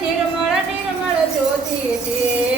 નિર્મળ નિર્મળ જ્યોતિ છે.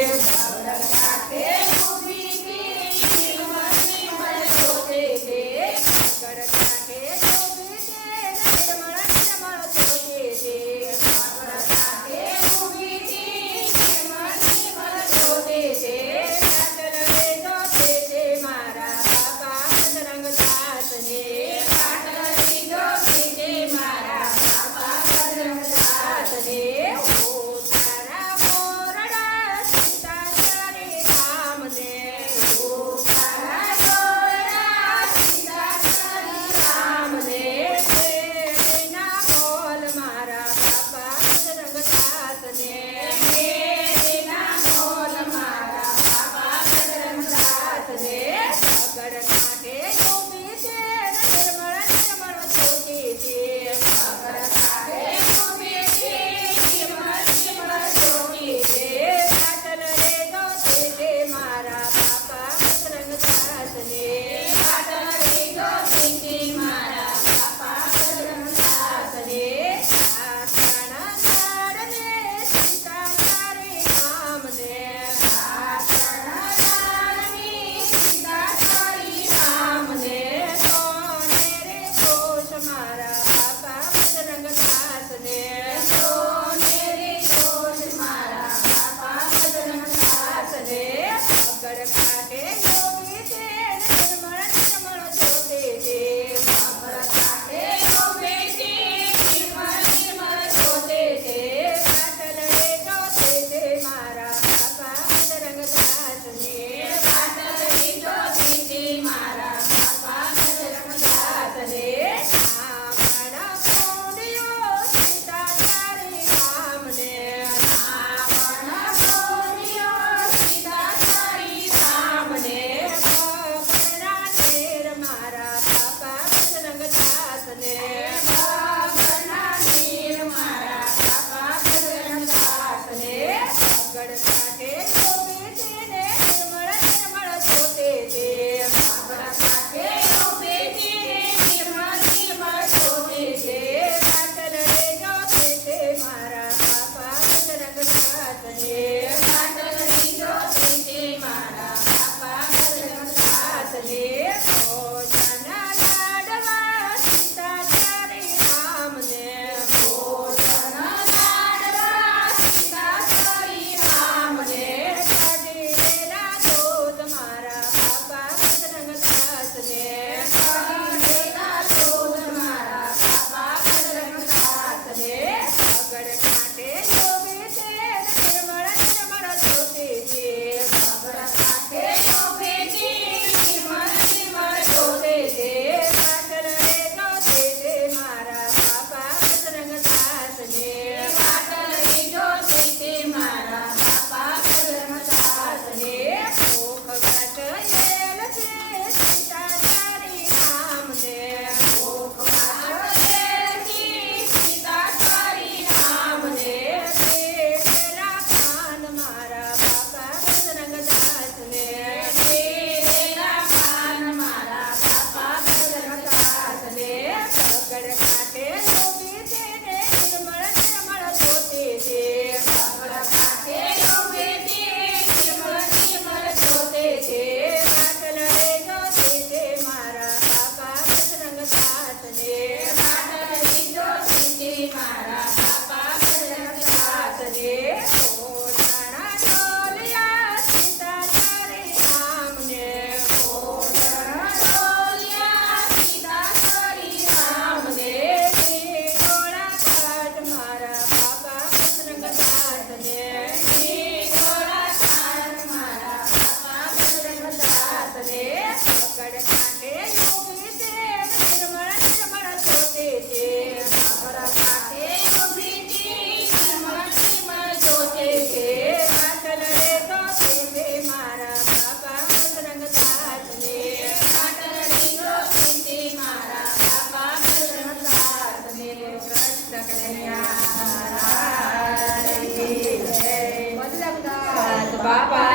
Bye.